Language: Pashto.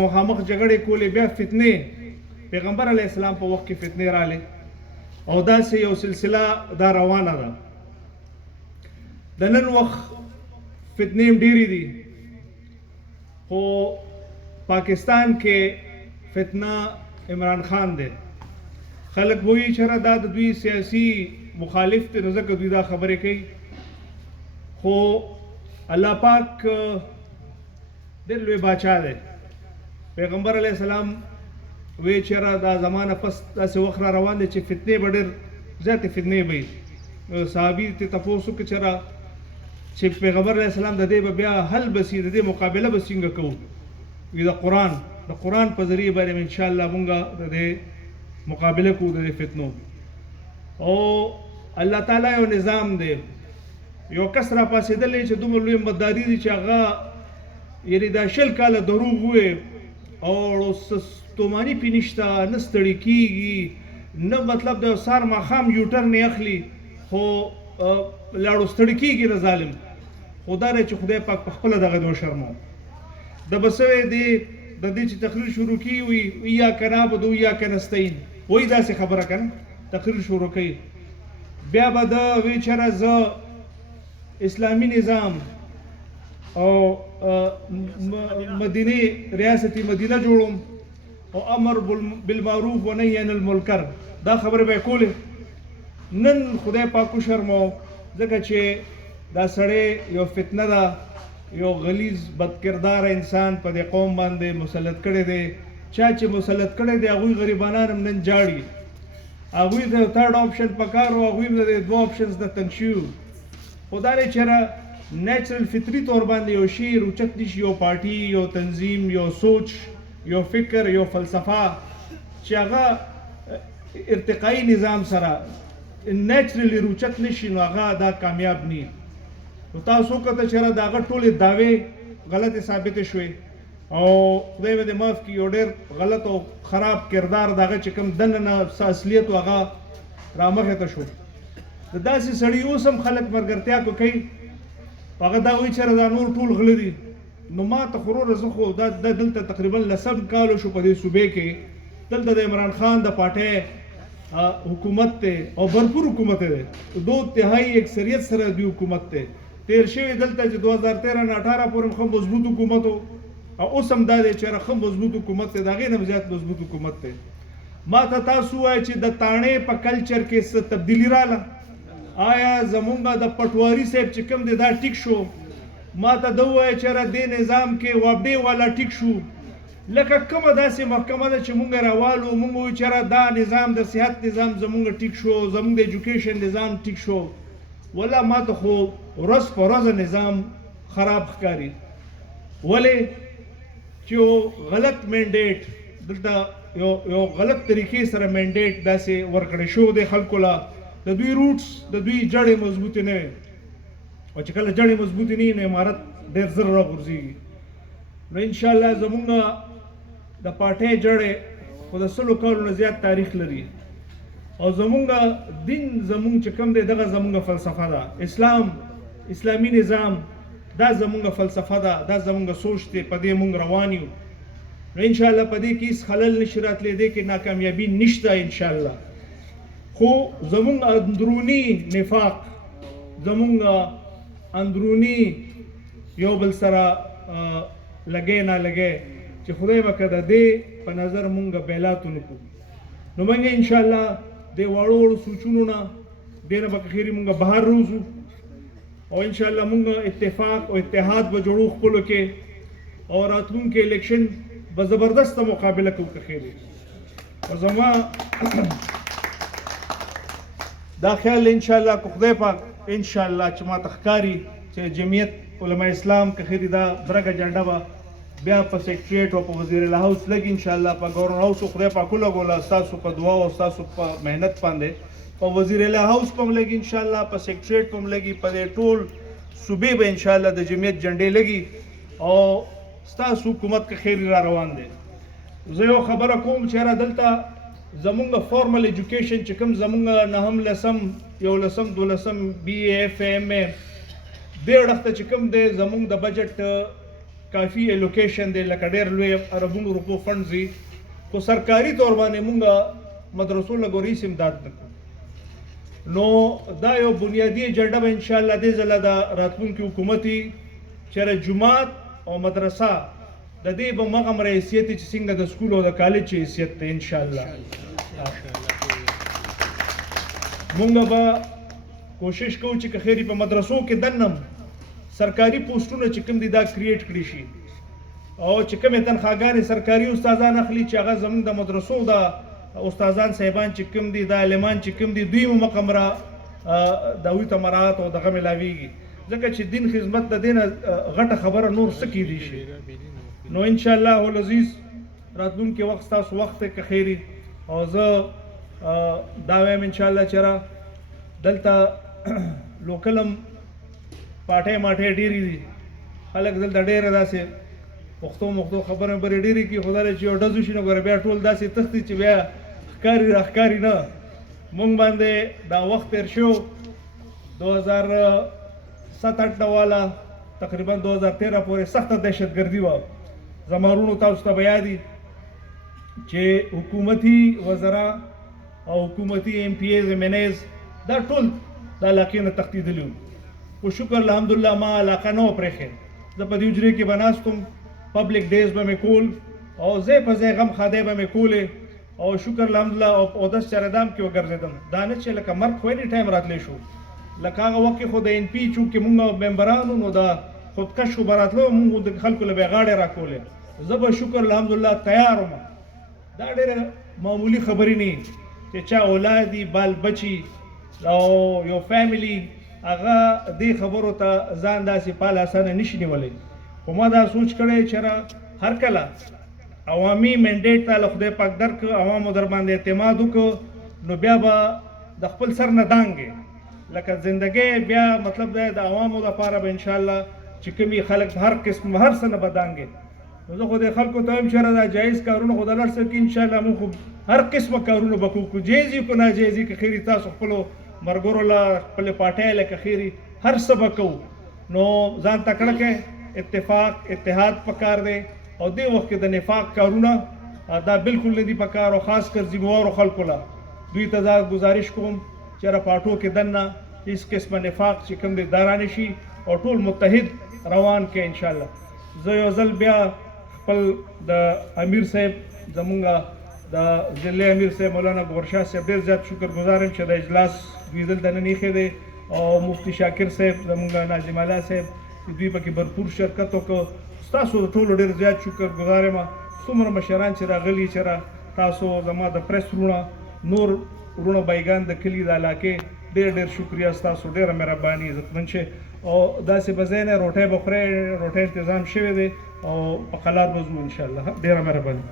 مخامخ جګړې کولې، بیا فتنې پیغمبر علیه السلام په وخت کې فتنې رالې او داسې یو سلسله دا روانه ده. د نن وخت فتنې ډېرې دي، خو پاکستان کې فتنه عمران خان دی. خلک وایي چې دا د دوی سیاسي مخالف دی، نو ځکه دوی دا خبرې کوي. خو الله پاک ډېر لوی باچا دی. پیغمبر علیه السلام وی چېرې دا زمانه پس داسې وخت را روان دی چې فتنې به ډېر زیاتې فتنې به وي. صحابي ته تپوس وکړه چې پیغمبر علیه السلام د دې به بیا حل به سي، د دې مقابله به څنګه کوو؟ وي د قرآن په ذریعه باندې انشاءالله مونږ د دې مقابله کوو د دې فتنو. او الله تعالی یو نظام دی، یو کس را پاسېدلی چې دومره لوی مداري دي چې هغه یعنې دا 20 کاله دروغ ووایي او ستوماني پې نشته، نه ستړي کېږي، نه مطلب د سار ماښام یوټرن یې اخلي، خو لاړو ستړي کېږي نه ظالم. خو دا دی چې خدای پاک په خپله دغه دی وشرمو. د به سوی دی د دې چې تقریر شروع کړي وي ایاک نعبد و ایاک نستعین، وایي داسې خبره که نه تقریر شروع کوي، بیا به د وایي چېرې زه اسلامي نظام او مدینه ریاست مدینه جوړوم او امر بالمعروف و نهی عن المنکر، دا خبرې به یې کولې. نن خدای پاک وشرمو ځکه چې دا سړی یو فتنه ده، یو غلیظ بدکردار انسان په دې قوم باندې مسلط کړی دی. چا چې مسلط کړی دی هغوی غریبانان هم نن جاړي، هغوی ته تھرډ آپشن پکار و، هغوی هم د دوه آپشنز نه تنګ شوي وو. خو دا دی چېرې نیچرل فطري طور باندې یو شی روچت نشي، یو پارټي، یو تنظیم، یو سوچ، یو فکر، یو فلسفه چې هغه ارتقایي نظام سره نیچرلی روچت نشي، نو هغه دا کامیاب نی. نو تاسو وکړه چې د هغه ټولې دعوې غلطې ثابتې شوې او خدای به دې معاف کړي، یو ډېر غلط او خراب کردار د هغه چې کوم دننه اصلیت و هغه رامخې ته شو. د داسې سړي اوس هم خلک ملګرتیا کوي، هغه دا وایي چې دا نور ټول غله دي. نو ما ته خو وروره زه خو دا دلته تقریبا 10 کالو شو په دې صوبې کې، دلته د عمران خان د پارټۍ حکومت دی او بھرپور حکومت دی، 2/3 اکثریت سره دی حکومت دی. تیر شوی دلته چې 2013 نه 18 پورې ښه مضبوط حکومت و، او اوس هم دا دی چې ښه مضبوط حکومت دی، د هغې نه زیات مضبوط حکومت دی. ما ته تاسو وایئ چې د تاڼې په کلچر کې څه تبدیلي راله؟ آیا زمونږ د پټواري صاحب چې کوم دی دا ټیک شو؟ ما ته ده ووایه چې دې نظام کې وابډې والا ټیک شو؟ لکه کومه داسې محکمه ده چې مونږ راوالو، مونږ وایو چې دا نظام د صحت نظام زمونږ ټیک شو، زمونږ د ایجوکیشن نظام ټیک شو. والله ما ته خو ورځ په ورځ نظام خراب ښکاري. ولې چې یو غلط منډیټ دلته یو غلط طریقې سره منډیټ داسې ورکړی شو دی خلکو له، د دوی روټس د دوی جړې مضبوطې نه وي، او چې کله جړې مضبوطې نه وي نو عمارت ډېر زر راغورځېږي. نو انشاءالله زمونږ د پارټۍ جړې خو د 100 کالو نه زیات تاریخ لري، او زمونږ دین زمونږ چې کوم دی دغه زمونږ فلسفه ده. اسلامي نظام دا زمونږ فلسفه ده، دا زمونږ سوچ دی، په دې مونږ روان یو. نو انشاءالله په دې کې هېڅ خلل نشي راتلی، دې کې ناکامیابي نشته انشاءالله. خو زمونږ اندرونی نفاق، زمونږ اندرونی یو بل سره لګی نه لګی چې خدای به که د دې په نظر مونږ بیلاتو نه کړو، نو مونږ انشاءالله دې واړو واړو سوچونو نه دې نه به که خیري مونږ بهر روزو، او انشاءالله مونږ اتفاق او اتحاد به جوړو خپلو کې، او راتلونکي الیکشن به زبردسته مقابله کوو که خیري. او زما دا خیال انشاءالله که خدای پاک انشاءالله چې ما ته ښکاري چې جمعیت علماء اسلام که خیري دا برګه جنډه به بیا په سیکریټریټ او په وزیر اعلی هاوس لګي، انشاءالله په ګورنر هاوس خدای پاک ولګوله، ستاسو په دعا او ستاسو په محنت باندې په وزیر اعلی هاوس په هم لګي، انشاءالله په سیکریټریټ په هم لګي، په دې ټول صوبې به انشاءالله د جمعیت جنډې لګي، او ستاسو حکومت که خیري را روان دی. زه یو خبره کوم چې دلته زمونږ فارمل ایجوکیشن چې کوم زمونږ 9م 10م 11م 12م BA FA MA دې اړخته چې کوم دی زمونږ د بجټ کافي ایلوکیشن دی لکه ډېر لوی اربونو روپو فنډز وي خو سرکاري طور باندې مونږ مدرسو له ګوریس امداد نه کوو نو دا یو بنیادي ایجنډه به انشاءالله دې ځله د راتلونکي حکومت وي چېرې جومات او مدرسه د دې به مغم حیثیت چې څنګه د سکول او د کالج چې حیثیت دی انشاءالله مونږ به کوشش کوو چې که خیري په مدرسو کې دنم سرکاري پوسټونه چې کوم دي دا کریټ کړي شي او چې کومې تنخواګانې سرکاري استادان اخلي چې هغه زموږ د مدرسو د استادان صاحبان چې کوم دي دا عالمان چې کوم دي دوی مقام را د هغوی ته مراعات او دغه میلاویږي ځکه چې دین خدمت د دې نه غټه خبره نور څه کیدی شي نو انشاءالله العزیز راتلونکي وخت ستاسو وخت دی که خیري او زه دا وایم انشاءالله چېرې دلته لوکل هم پاټۍ ماټۍ ډېرې دي خلک دلته ډېره داسې پښتو مختو خبرې برې ډېرې کړي خو دا چې یو ډزو شي نو ګوره بیا ټول داسې تښتي چې بیا ښکاري راښکاري نه مونږ باندې دا وخت تېر شو 2007-8 والا تقریبا 2013 پورې سخته دهشتګردي وه زمارونو تاسو ته به یادي چې حکومتي وزرا او حکومتي ایم پی ایز ایم این ایز دا ټول د علاقې نه تښتېدلي وو خو شکر الحمدلله ما علاقه نه وه پرېښې زه په دې حجرې کې به ناست وم پبلک ډیز به مې کول او ځای په ځای غم خادۍ به مې کولې او شکر الحمدلله او اودس چرېدام کې وګرځېدم دا نه چې لکه مرګ خو اني ټایم راتلی شو لکه هغه وخت کې خو د ان پي چونکې مونږ ممبرانو نو د خودکش خو به راتلو مونږ د خلکو له به یې غاړې راکولې زه به شکر الحمدلله تیار وم دا ډېره معمولي خبرې نه چې چا اولاد دي بال بچي او یو فیملی هغه دې خبرو ته ځان داسې پال اسانه نشي نیولی خو ما دا سوچ کړی چې هر کله عوامي منډیټ ته له خدای پاک درکړه عوامو در باندې اعتماد وکړو نو بیا به د خپل سر نه دانګې لکه زندګۍ بیا مطلب دی د عوامو لپاره به انشاءالله چې کومې خلک هر قسم هر څه نه به دانګې نو زه خو دې خلکو ته وایم چېرې دا جایز کارونه خو د لړ څه کې انشاءالله موږ خو هر قسمه کارونه به کوو جایز وي که ناجایز وي که خیري تاسو خپلو مرګرو له خپلې پاټۍ له که خیري هر څه به کوو نو ځان تکړه کړئ اتفاق اتحاد پکار دی او دې وخت کې د نفاق کارونه دا بالکل نه دي پکار او خاص کر ذمہوارو خلکو له دوی ته دا گزارش کوم چېرې پاټو کې دننه هېڅ قسمه نفاق چې کوم دی دا رانشي او ټول متحد روان کې انشاءالله زه یو ځل بیا خپل د امیر صاحب زمونږ د ضلع امیر صاحب مولانا ګورشاه صاحب ډېر زیات شکر گزار یم چې د اجلاس دوی دلته نن ایښی دی او مفتی شاکر صاحب زمونږ ناظم الله صاحب چې دوی پکې بھرپور شرکت وکړو ستاسو د ټولو ډېر زیات شکر گزار یم څومره مشران چې راغلي چې تاسو زما د پریس وروڼه نور وروڼه بایګان د کلي د علاقې ډېر ډېر شکریه ستاسو ډېره مهرباني عزتمن شئ او داسې به ځای نه روټۍ به خورئ روټۍ انتظام شوی دی او په قلار به ځو انشاءالله ډېره مهرباني